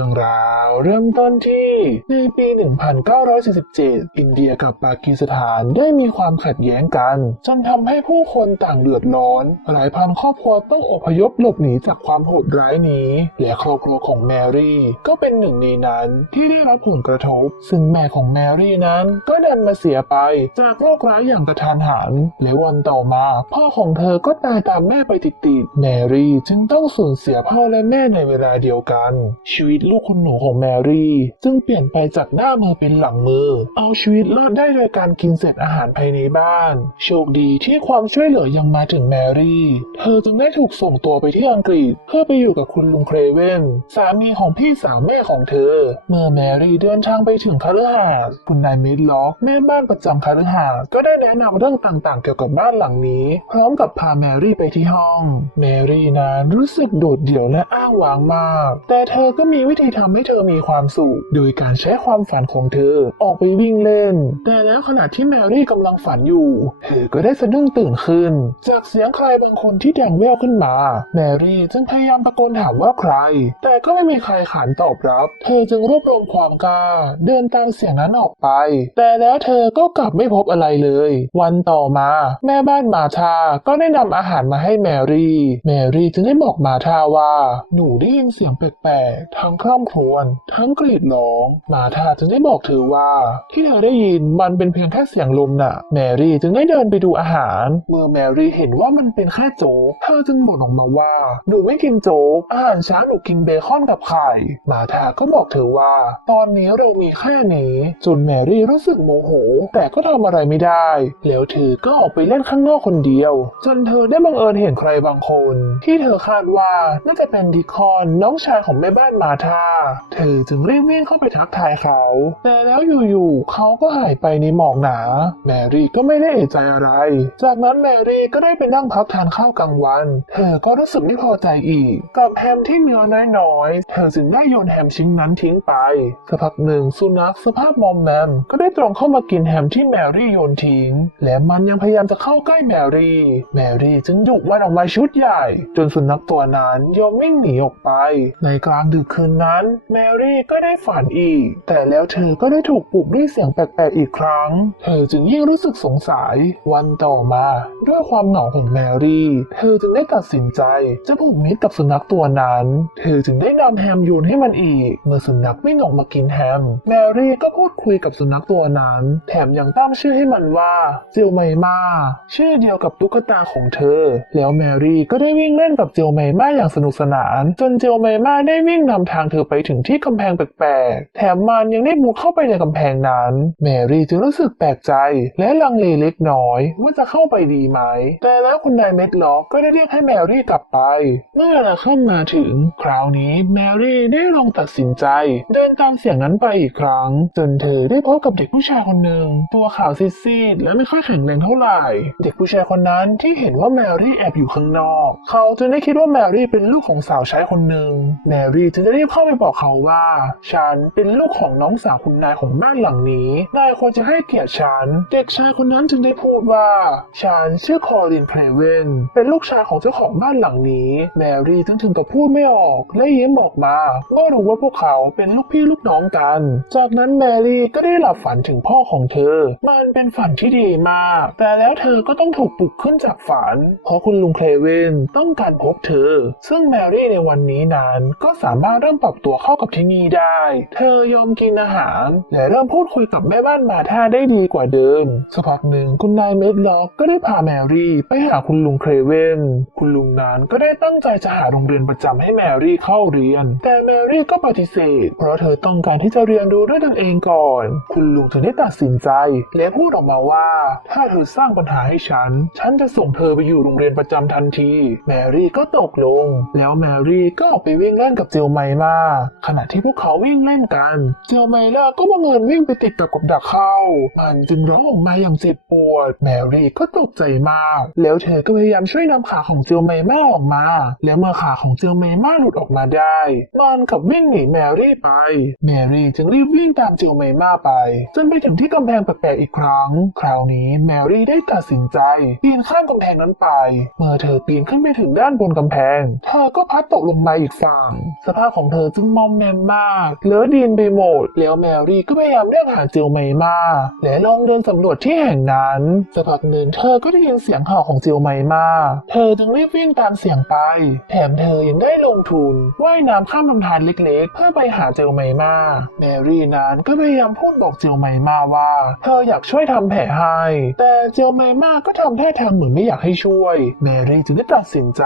รื่องราว เริ่มต้นที่ในปี 1947 อินเดียกับปากีสถานได้มีความขัดแย้งกัน จนทำให้ผู้คนต่างเดือดร้อน หลายพันครอบครัวต้องอพยพหลบหนีจากความโหดร้ายนี้ และครอบครัวของแมรี่ก็เป็นหนึ่งในนั้นที่ได้รับผลกระทบ ซึ่งแม่ของแมรี่นั้นก็ดันมาเสียไปจากโรคร้ายอย่างกระทันหัน และวันต่อมา พ่อของเธอก็ตายตามแม่ไปติดๆ แมรี่จึงต้องสูญเสียพ่อและแม่ในเวลาเดียวกัน ชีวิตลูกคุณหนูของแมรี่จึงเปลี่ยนไปจากหน้ามือเป็นหลังมือ เอาชีวิตรอดได้โดยการกินเศษอาหารภายในบ้าน โชคดีที่ความช่วยเหลือยังมาถึงแมรี่ เธอจึงได้ถูกส่งตัวไปที่อังกฤษ เพื่อไปอยู่กับคุณลุงเครเวนสามีของพี่สาวแม่ของเธอ เมื่อแมรี่เดินทางไปถึงคฤหาสน์คุณนายมิดล็อกแม่บ้านประจำคฤหาสน์ก็ได้แนะนำเรื่องต่างๆ เกี่ยวกับบ้านหลังนี้ พร้อมกับพาแมรี่ไปที่ห้อง แมรี่นั้นรู้สึกโดดเดี่ยวและอ้างว้างมาก แต่เธอก็มีวิธีทำให้เธอมีความสุข โดยการใช้ความฝันของเธอ ออกไปวิ่งเล่น แต่แล้วขณะที่แมรี่กำลังฝันอยู่ เธอก็ได้สะดุ้งตื่นขึ้น จากเสียงใครบางคนที่ดังแว่วขึ้นมา แมรี่จึงพยายามตะโกนถามว่าใคร แต่ก็ไม่มีใครขานตอบรับ เธอจึงรวบรวมความกล้าเดินตามเสียงนั้นออกไป แต่แล้วเธอก็กลับไม่พบอะไรเลย วันต่อมา แม่บ้านมาธาก็ได้นำอาหารมาให้แมรี่ แมรี่จึงได้บอกมาธาว่า หนูได้ยินเสียงแปลกๆทั้งคร่ำครวญทั้งกรีดร้อง มาธาจึงได้บอกเธอว่า ที่เธอได้ยินมันเป็นเพียงแค่เสียงลมน่ะ แมรี่จึงได้เดินไปดูอาหาร เมื่อแมรี่เห็นว่ามันเป็นแค่โจ๊กเธอจึงบ่นออกมาว่าหนูไม่กินโจ๊กอาหารเช้าหนูกินเบคอนกับไข่ มาธาก็บอกเธอว่า ตอนนี้เรามีแค่นี้จนแมรี่รู้สึกโมโห แต่ก็ทำอะไรไม่ได้ แล้วเธอก็ออกไปเล่นข้างนอกคนเดียว จนเธอได้บังเอิญเห็นใครบางคน ที่เธอคาดว่าน่าจะเป็นดิคอนน้องชายของแม่บ้านมาธาเธอจึงรีบวิ่งเข้าไปทักทายเขา แต่แล้วอยู่ๆเขาก็หายไปในหมอกหนา แมรี่ก็ไม่ได้เอะใจอะไร จากนั้นแมรี่ก็ได้ไปนั่งพักทานข้าวกลางวัน เธอก็รู้สึกไม่พอใจอีก กับแฮมที่เนื้อน้อยๆ เธอจึงได้โยนแฮมชิ้นนั้นทิ้งไปสักพักหนึ่งสุนัขสภาพมอมแมมก็ได้ตรงเข้ามากินแฮมที่แมรี่โยนทิ้ง และมันยังพยายามจะเข้าใกล้แมรี่ แมรี่จึงดุมันออกมาชุดใหญ่ จนสุนัขตัวนั้นยอมวิ่งหนีออกไป ในกลางดึกคืนนั้น แมรี่ก็ได้ฝันอีก แต่แล้วเธอก็ได้ถูกปลุกด้วยเสียงแปลกๆอีกครั้ง เธอจึงยิ่งรู้สึกสงสัย วันต่อมา ด้วยความเหงาของแมรี่ เธอจึงได้ตัดสินใจ จะผูกมิตรกับสุนัขตัวนั้น เธอจึงได้นำแฮมโยนให้มันอีก เมื่อสุนัขวิ่งออกมากินแฮม แมรี่ก็พูดคุยกับสุนัขตัวนั้น แถมยังตั้งชื่อให้มันว่าเจียวไมมาชื่อเดียวกับตุ๊กตาของเธอ แล้วแมรี่ก็ได้วิ่งเล่นกับเจียวไมมาอย่างสนุกสนาน จนเจียวไมมาได้วิ่งนำทางเธอไปถึงที่กำแพงแปลกๆ แถมมันยังได้มุดเข้าไปในกำแพงนั้น แมรี่จึงรู้สึกแปลกใจ และลังเลเล็กน้อย ว่าจะเข้าไปดีไหม แต่แล้วคุณนายเม็ดล็อกก็ได้เรียกให้แมรี่กลับไป เมื่อเวลาเข้ามาถึง คราวนี้แมรี่ได้ลองตัดสินใจ เดินตามเสียงนั้นไปอีกครั้ง จนเธอได้พบกับเด็กผู้ชายคนหนึ่ง ตัวขาวซีดๆและไม่ค่อยแข็งแรงเท่าไหร่ เด็กผู้ชายคนนั้นที่เห็นว่าแมรี่แอบอยู่ข้างนอก เขาจึงได้คิดว่าแมรี่เป็นลูกของสาวใช้คนหนึ่ง แมรี่จึงได้รีบเข้าไปบอกเขาว่า ฉันเป็นลูกของน้องสาวคุณนายของบ้านหลังนี้นายควรจะให้เกียรติฉัน เด็กชายคนนั้นจึงได้พูดว่า ฉันชื่อคอรินเพลเวนเป็นลูกชายของเจ้าของบ้านหลังนี้ แมรี่จึงถึงกับพูดไม่ออกและยิ้มออกมาเมื่อรู้ว่าพวกเขาเป็นลูกพี่ลูกน้องกัน จากนั้นแมรี่ก็ได้หลับฝันถึงพ่อของเธอ มันเป็นฝันที่ดีมาก แต่แล้วเธอก็ต้องถูกปลุกขึ้นจากฝัน เพราะคุณลุงเคลเวนต้องการพบเธอ ซึ่งแมรี่ในวันนี้นั้นก็สามารถเริ่มปรับตัวเข้ากับที่นี่ได้ เธอยอมกินอาหาร และเริ่มพูดคุยกับแม่บ้านมาท่าได้ดีกว่าเดิมสักพักหนึ่งคุณนายเมดล็อกก็ได้พาแมรี่ไปหาคุณลุงเคลเวน คุณลุงนั้นก็ได้ตั้งใจจะหาโรงเรียนประจำให้แมรี่เข้าเรียนแต่แมรี่ก็ปฏิเสธ เพราะเธอต้องการที่จะเรียนรู้ด้วยตนเองก่อน คุณลุงถึงได้ตัดสินใจ และพูดออกมาว่า ถ้าเธอสร้างปัญหาให้ฉัน ฉันจะส่งเธอไปอยู่โรงเรียนประจำทันที แมรี่ก็ตกลง แล้วแมรี่ก็ออกไปวิ่งเล่นกับเจลไมมาขณะที่พวกเขาวิ่งเล่นกัน เจลไมล่าก็บังเอิญวิ่งไปติดกับกับดักเข้า มันจึงร้องออกมาอย่างเจ็บปวด แมรี่ก็ตกใจมาก แล้วเธอก็พยายามช่วยนำขาของเจลไมมาออกมา แล้วเมื่อขาของเจลไมมาหลุดออกมาได้มันกับวิ่งหนีแมรี่ไป แมรี่จึงรีบวิ่งตามเจลไมมาไป จนไปถึงที่กำแพงแปลกๆอีกครั้ง คราวนี้แมรี่ได้ตัดสินใจปีนข้ามกำแพงนั้นไป เมื่อเธอปีนขึ้นไปถึงด้านบนกำแพง เธอก็พัดตกลงมาอีกฝั่ง สภาพของเธอจึงมอมแมมมากเลอะดินไปหมด แล้วแมรี่ก็พยายามเรียกหาจิลไมมาและลองเดินสำรวจที่แห่งนั้นสักพักหนึ่งเธอก็ได้ยินเสียงเห่าของจิลไมมาเธอจึงรีบวิ่งตามเสียงไป แถมเธอยังได้ลงทุนว่ายน้ำข้ามลำธารเล็กๆ เพื่อไปหาเจลไมมาแมรี่นั้นก็พยายามพูดบอกเจลไมมาว่า เธออยากช่วยทำแผลให้ แต่เจลไมมาก็ทำท่าทางเหมือนไม่อยากให้ช่วย แมรี่จึงได้ตัดสินใจ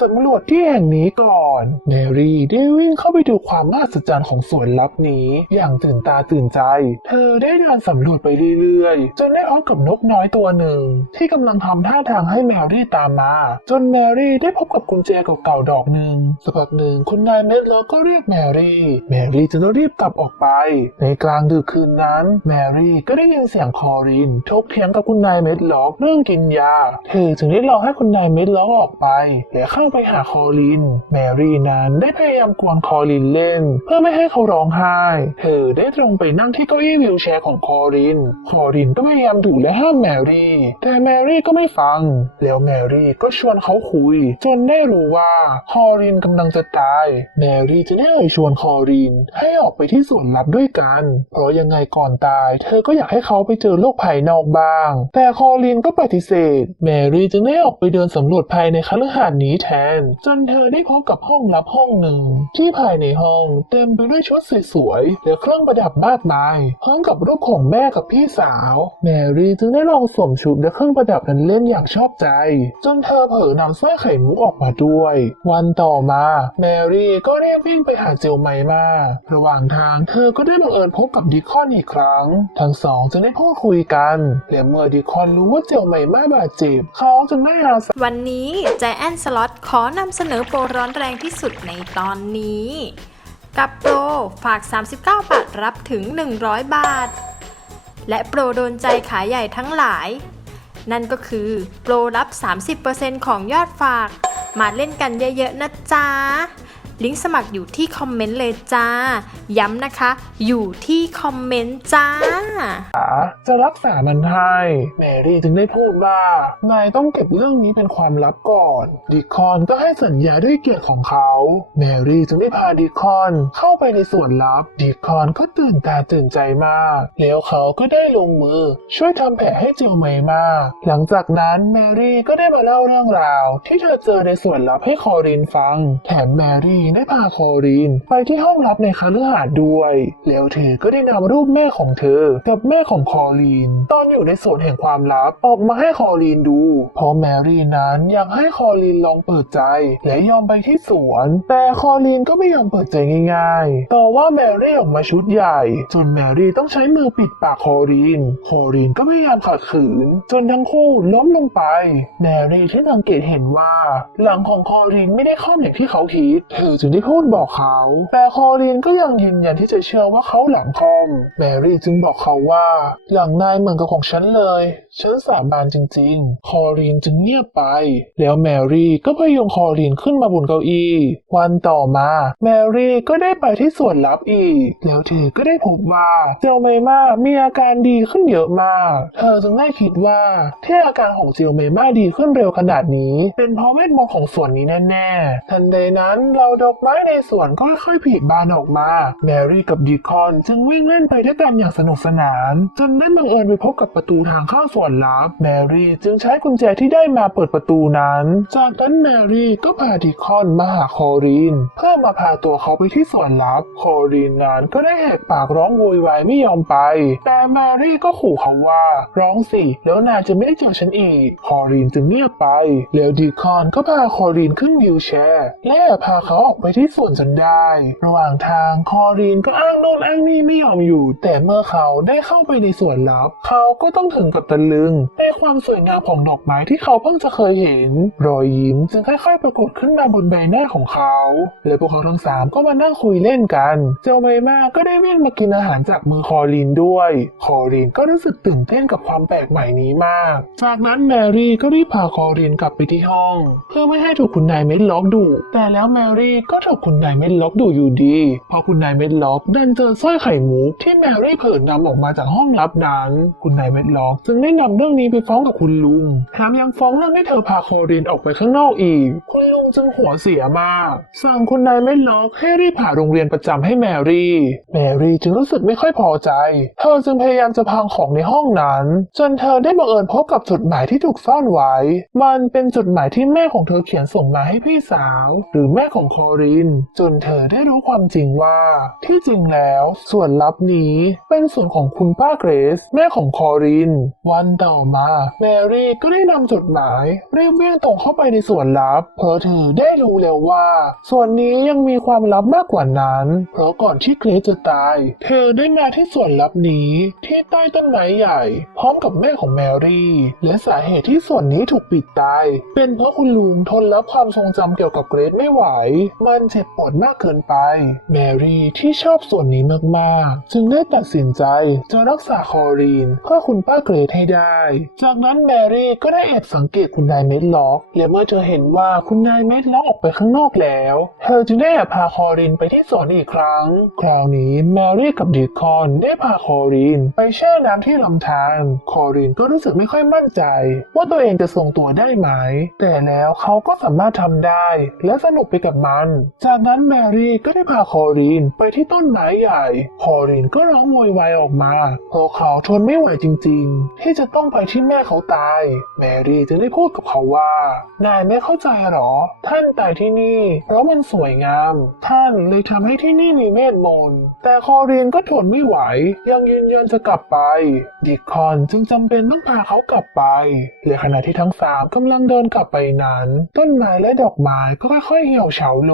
สำรวจที่แห่งนี้ก่อน แมรี่ได้วิ่งเข้าไปดูความมหัศจรรย์ของสวนลับนี้ อย่างตื่นตาตื่นใจ เธอได้เดินสำรวจไปเรื่อยๆ จนได้พบกับนกน้อยตัวหนึ่ง ที่กำลังทำท่าทางให้แมรี่ตามมา จนแมรี่ได้พบกับกุญแจเก่าๆดอกหนึ่งสักพักหนึ่งคุณนายเม็ดแล้วก็เรียกแมรี่ แมรี่จึงรีบกลับออกไป ในกลางดึกคืนนั้น แมรี่ก็ได้ยินเสียงคอรินถกเถียงกับคุณนายเม็ดล็อกเรื่องกินยา เธอจึงได้รอให้คุณนายเม็ดล็อกออกไป และเข้าไปหาคอริน แมรี่นั้นได้พยายามกวนคอรินเล่น เพื่อไม่ให้เขาร้องไห้ เธอได้ตรงไปนั่งที่เก้าอี้วิวแชร์ของคอริน คอรินก็พยายามดุและห้ามแมรี่ แต่แมรี่ก็ไม่ฟัง แล้วแมรี่ก็ชวนเขาคุย จนได้รู้ว่าคอรินกำลังจะตายแมรี่จะได้เอ่ยชวนคอรินให้ออกไปที่สวนลับด้วยกัน เพราะยังไงก่อนตาย เธอก็อยากให้เขาไปเจอโลกภายนอกบ้าง แต่คอรินก็ปฏิเสธ แมรี่จึงได้ออกไปเดินสำรวจภายในคฤหาสน์นี้แทน จนเธอได้พบกับห้องลับห้องหนึ่ง ที่ภายในห้องเต็มไปด้วยชุดสวยๆและเครื่องประดับมากมายพร้อมกับรูปของแม่กับพี่สาว แมรี่จึงได้ลองสวมชุดและเครื่องประดับนั้นเล่นอย่างชอบใจ จนเธอเผลอนำสร้อยไข่มุกออกมาด้วย วันต่อมา แมรี่ก็เรีบวิ่งไปหาเจลไมมา ระหว่างทางเธอก็ได้บังเอิญพบกับดิคอนอีกครั้ง ทั้งสองจึงได้พูดคุยกันและเมื่อดิคอนรู้ว่าเจลไมมาบาดเจ็บเขาจึงได้อาสาวันนี้ใจแอนสล็อตขอนำเสนอโปรร้อนแรงที่สุดในตอนนี้ กับโปรฝาก 39 บาทรับถึง 100 บาท และโปรโดนใจขายใหญ่ทั้งหลาย นั่นก็คือโปรรับ 30%ของยอดฝาก มาเล่นกันเยอะๆนะจ๊ะ ลิงก์สมัครอยู่ที่คอมเมนต์เลยจ้า ย้ำนะคะ อยู่ที่คอมเมนต์จ้าจะรักษามันให้แมรี่จึงได้พูดว่า นายต้องเก็บเรื่องนี้เป็นความลับก่อนดิคอนก็ให้สัญญาด้วยเกียรติของเขา แมรี่จึงได้พาดิคอนเข้าไปในส่วนลับดิคอนก็ตื่นตาตื่นใจมาก แล้วเขาก็ได้ลงมือ ช่วยทำแผลให้จิลเมย์มาก หลังจากนั้นแมรี่ก็ได้มาเล่าเรื่องราว ที่เธอเจอในส่วนลับให้คอรินฟัง แถมแมรี่ได้พาคอรินไปที่ห้องลับในคฤหาสน์ด้วย แล้วเธอก็ได้นำรูปแม่ของเธอ กับแม่ของคอรีน ตอนอยู่ในสวนแห่งความลับออกมาให้คอรีนดูเพราะแมรี่นั้นอยากให้คอรีนลองเปิดใจ และยอมไปที่สวน แต่คอรีนก็ไม่ยอมเปิดใจง่ายๆต่อว่าแมรี่ออกมาชุดใหญ่ จนแมรี่ต้องใช้มือปิดปากคอรีน คอรีนก็พยายามขัดขืน จนทั้งคู่ล้มลงไป แมรี่ที่สังเกตเห็นว่า หลังของคอรีนไม่ได้ค่อมอย่างที่เขาคิดเธอจึงได้พูดบอกเขา แต่คอรีนก็ยังยืนยันที่จะเชื่อว่าเขาหลังคอมแมรี่จึงบอกเขาว่าหลังนายเหมือนกับของฉันเลย ฉันสาบานจริง ๆ คอรีนจึงเงียบไป แล้วแมรี่ก็พยุงคอรีนขึ้นมาบนเก้าอี้ วันต่อมา แมรี่ก็ได้ไปที่ส่วนลับอีก แล้วเธอก็ได้พบว่าเจลเมม่ามีอาการดีขึ้นเยอะมาก เธอจึงได้คิดว่าที่อาการของเจลเมม่าดีขึ้นเร็วขนาดนี้ เป็นเพราะเวทมนต์ของส่วนนี้แน่ๆ ทันใดนั้นเราดอกไม้ในสวนก็ค่อยๆผลิบานออกมา แมรี่กับดีคอนจึงวิ่งเล่นไปด้วยกันอย่างสนุกสนาน จนได้บังเอิญไปพบกับประตูทางเข้าสวนลับ แมรี่จึงใช้กุญแจที่ได้มาเปิดประตูนั้น จากนั้นแมรี่ก็พาดีคอนมาหาคอรีน เพื่อมาพาตัวเขาไปที่สวนลับ คอรีนนั้นก็ได้แหกปากร้องโวยวายไม่ยอมไป แต่แมรี่ก็ขู่เขาว่า ร้องสิ แล้วนายจะไม่ได้เจอฉันอีก คอรีนจึงเงียบไป แล้วดีคอนก็พาคอรีนขึ้นวิวแชร์ และพาเขาออกไปที่สวนจนได้ ระหว่างทางคอรีนก็อ้างโน่นอ้างนี่ไม่ยอมอยู่ แต่เมื่อเขาได้เข้าไปในสวนลับ เขาก็ต้องถึงกับตะลึงในความสวยงามของดอกไม้ที่เขาเพิ่งจะเคยเห็น รอยยิ้มจึงค่อยๆปรากฏขึ้นมาบนใบหน้าของเขาและพวกเขาทั้งสามก็มานั่งคุยเล่นกัน เจ้าไมมาก็ได้วิ่งมากินอาหารจากมือคอรีนด้วย คอรีนก็รู้สึกตื่นเต้นกับความแปลกใหม่นี้มาก จากนั้นแมรี่ก็รีบพาคอรีนกลับไปที่ห้อง เพื่อไม่ให้ถูกคุณนายเม็ดล็อกดุแต่แล้วแมรี่ก็ถูกคุณนายเม็ดล็อกดูอยู่ดีพราะคุณนายเม็ดล็อกดันเจอสร้อยไข่มุกที่แมรี่เผลอนำออกมาจากห้องลับนั้น คุณนายเม็ดล็อกจึงได้นำเรื่องนี้ไปฟ้องกับคุณลุงแถมยังฟ้องเรื่องให้เธอพาโครินออกไปข้างนอกอีก คุณลุงจึงหัวเสียมาก สั่งคุณนายเม็ดล็อกให้รีบหาโรงเรียนประจำให้แมรี่ แมรี่จึงรู้สึกไม่ค่อยพอใจ เธอจึงพยายามจะพังของในห้องนั้น จนเธอได้บังเอิญพบกับจดหมายที่ถูกซ่อนไว้ มันเป็นจดหมายที่แม่ของเธอเขียนส่งมาให้พี่สาว หรือแม่ของคอริน จนเธอได้รู้ความจริงว่า ที่จริงแล้วส่วนลับนี้เป็นส่วนของคุณป้าเกรซแม่ของคอริน วันต่อมา แมรี่ก็ได้นำจดหมายรีบวิ่งตรงเข้าไปในส่วนลับ เพราะเธอได้รู้แล้วว่า ส่วนนี้ยังมีความลับมากกว่านั้น เพราะก่อนที่เกรซจะตาย เธอได้มาที่ส่วนลับนี้ที่ใต้ต้นไม้ใหญ่ พร้อมกับแม่ของแมรี่ และสาเหตุที่ส่วนนี้ถูกปิดตาย เป็นเพราะคุณลุงทนรับความทรงจำเกี่ยวกับเกรซไม่ไหวมันเจ็บปวดมากเกินไป แมรี่ที่ชอบส่วนนี้มากๆ จึงได้ตัดสินใจจะรักษาคอรีนเพื่อคุณป้าเกรซให้ได้ จากนั้นแมรี่ก็ได้แอบสังเกตคุณนายเมดล็อกและเมื่อเธอเห็นว่าคุณนายเมดล็อกออกไปข้างนอกแล้ว เธอจึงได้แอบพาคอรีนไปที่สวนอีกครั้ง คราวนี้แมรี่กับดิคอนได้พาคอรีนไปแช่น้ำที่ลำธารคอรีนก็รู้สึกไม่ค่อยมั่นใจ ว่าตัวเองจะทรงตัวได้ไหม แต่แล้วเขาก็สามารถทำได้ และสนุกไปกับมันจากนั้นแมรี่ก็ได้พาคอรีนไปที่ต้นไม้ใหญ่ คอรีนก็ร้องโวยวายออกมา เพราะเขาทนไม่ไหวจริง ๆ ที่จะต้องไปที่แม่เขาตาย แมรี่จึงได้พูดกับเขาว่า นายไม่เข้าใจหรอ ท่านตายที่นี่ เพราะมันสวยงาม ท่านเลยทำให้ที่นี่มีเมธมน แต่คอรีนก็ทนไม่ไหว ยังยืนยันจะกลับไป ดิคอนจึงจำเป็นต้องพาเขากลับไปและขณะที่ทั้งสามกำลังเดินกลับไปนั้น ต้นไม้และดอกไม้ก็ค่อยๆเหี่ยวเฉาลง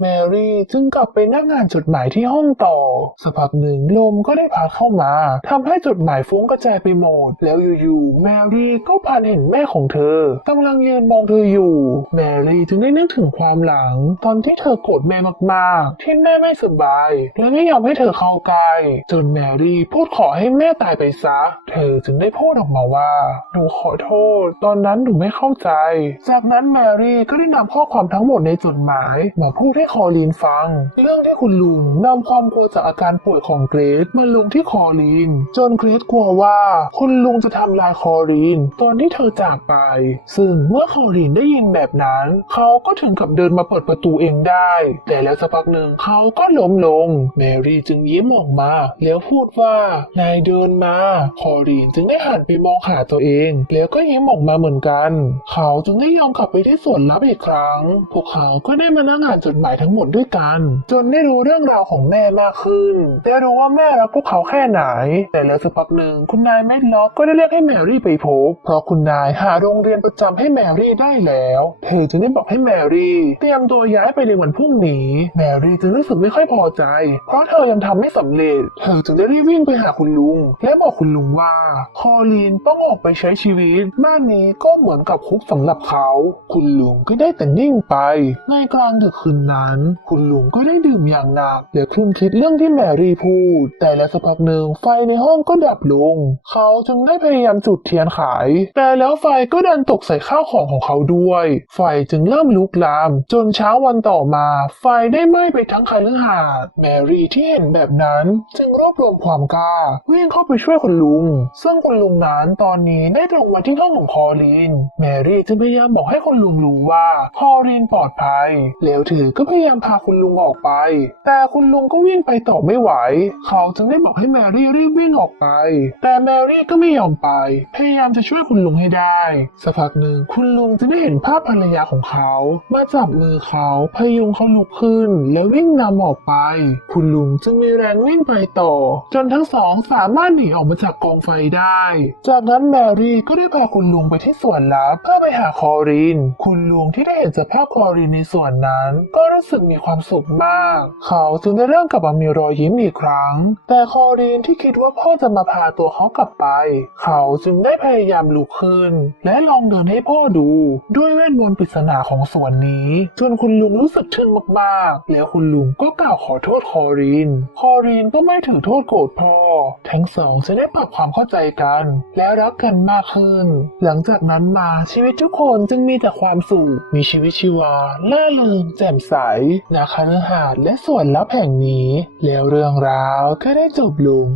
แมรี่จึงกลับไปนั่งอ่านจดหมายที่ห้องต่อ สักพักหนึ่งลมก็ได้พัดเข้ามาทำให้จดหมายฟุ้งกระจายไปหมด แล้วอยู่ๆแมรี่ก็พันเห็นแม่ของเธอกำลังยืนมองเธออยู่ แมรี่จึงได้นึกถึงความหลัง ตอนที่เธอโกรธแม่มากๆ ที่แม่ไม่สบาย และไม่ยอมให้เธอเข้าใกล้จนแมรี่พูดขอให้แม่ตายไปซะ เธอจึงได้พูดออกมาว่าหนูขอโทษ ตอนนั้นหนูไม่เข้าใจ จากนั้นแมรี่ก็ได้นำข้อความทั้งหมดในจดหมายมาพูดให้คอลีนฟัง เรื่องที่คุณลุงนำความกลัวจากอาการป่วยของเกรซมาลงที่คอลีน จนเกรซกลัวว่าคุณลุงจะทำลายคอลีน ตอนที่เธอจากไป ซึ่งเมื่อคอลีนได้ยินแบบนั้น เขาก็ถึงกับเดินมาเปิดประตูเองได้ แต่แล้วสักพักหนึ่งเขาก็ล้มลง แมรี่จึงยิ้มออกมา แล้วพูดว่านายเดินมา คอรีนจึงได้หันไปมองหาตัวเอง แล้วก็ยิ้มออกมาเหมือนกัน เขาจึงได้ยอมกลับไปที่สวนลับอีกครั้ง พวกเขาก็ได้มานั่งอ่านจดหมายทั้งหมดด้วยกัน จนได้รู้เรื่องราวของแม่มากขึ้นได้รู้ว่าแม่รักพวกเขาแค่ไหน แต่แล้วสักพักหนึ่งคุณนายแมดล็อกก็ได้เรียกให้แมรี่ไปพบ เพราะคุณนายหาโรงเรียนประจำให้แมรี่ได้แล้ว เธอจึงได้บอกให้แมรี่เตรียมตัวย้ายไปในวันพรุ่งนี้ แมรี่จึงรู้สึกไม่ค่อยพอใจ เพราะเธอยังทำไม่สำเร็จ เธอจึงได้รีบวิ่งไปหาคุณลุง และบอกคุณลุงว่า คอลีนต้องออกไปใช้ชีวิตบ้านนี้ก็เหมือนกับคุกสำหรับเขา คุณลุงก็ได้แต่นิ่งไป ในกลางดึกคืนนั้น คุณลุงก็ได้ดื่มอย่างหนักและคลุ่นคิดเรื่องที่แมรี่พูด แต่แล้วสักพักหนึ่งไฟในห้องก็ดับลง เขาจึงได้พยายามจุดเทียนขาย แต่แล้วไฟก็ดันตกใส่ข้าวของของเขาด้วย ไฟจึงเริ่มลุกลาม จนเช้าวันต่อมา ไฟได้ไหม้ไปทั้งคฤหาสน์แมรี่ที่เห็นแบบนั้นจึงรวบรวมความกล้าวิ่งเข้าไปช่วยคุณลุง ซึ่งคุณลุงนั้นตอนนี้ได้ตรงมาที่ห้องของคอรีนแมรี่จึงพยายามบอกให้คุณลุงรู้ว่าคอรีนปลอดภัยแล้วเธอก็พยายามพาคุณลุงออกไป แต่คุณลุงก็วิ่งไปต่อไม่ไหว เขาจึงได้บอกให้แมรี่รีบวิ่งออกไป แต่แมรี่ก็ไม่ยอมไป พยายามจะช่วยคุณลุงให้ได้ สักพักหนึ่งคุณลุงจึงได้เห็นภาพภรรยาของเขา มาจับมือเขาพยุงเขาลุกขึ้น แล้ววิ่งนำออกไป คุณลุงจึงมีแรงวิ่งไปต่อ จนทั้งสองสามารถหนีออกมาจากกองไฟได้ จากนั้นแมรี่ก็ได้พาคุณลุงไปที่สวนลับเพื่อไปหาคอรีนคุณลุงที่ได้เห็นสภาพคอรีนในสวนนั้นก็รู้สึกมีความสุขมาก เขาจึงได้เริ่มกลับมามีรอยยิ้มอีกครั้ง แต่คอรีนที่คิดว่าพ่อจะมาพาตัวเขากลับไป เขาจึงได้พยายามลุกขึ้น และลองเดินให้พ่อดู ด้วยเวทมนต์ปริศนาของสวนนี้จนคุณลุงรู้สึกทึ่งมากๆ แล้วคุณลุงก็กล่าวขอโทษคอรีน คอรีนก็ไม่ถือโทษโกรธพ่อ ทั้งสองจะได้ปรับความเข้าใจกัน และรักกันมากขึ้น หลังจากนั้นมาชีวิตทุกคนจึงมีแต่ความสุขมีชีวิตชีวาล่าเริงแจ่มจ่มใสนาคาฤหาสน์และสวนลับแห่งนี้ แล้วเรื่องราวก็ได้จบลง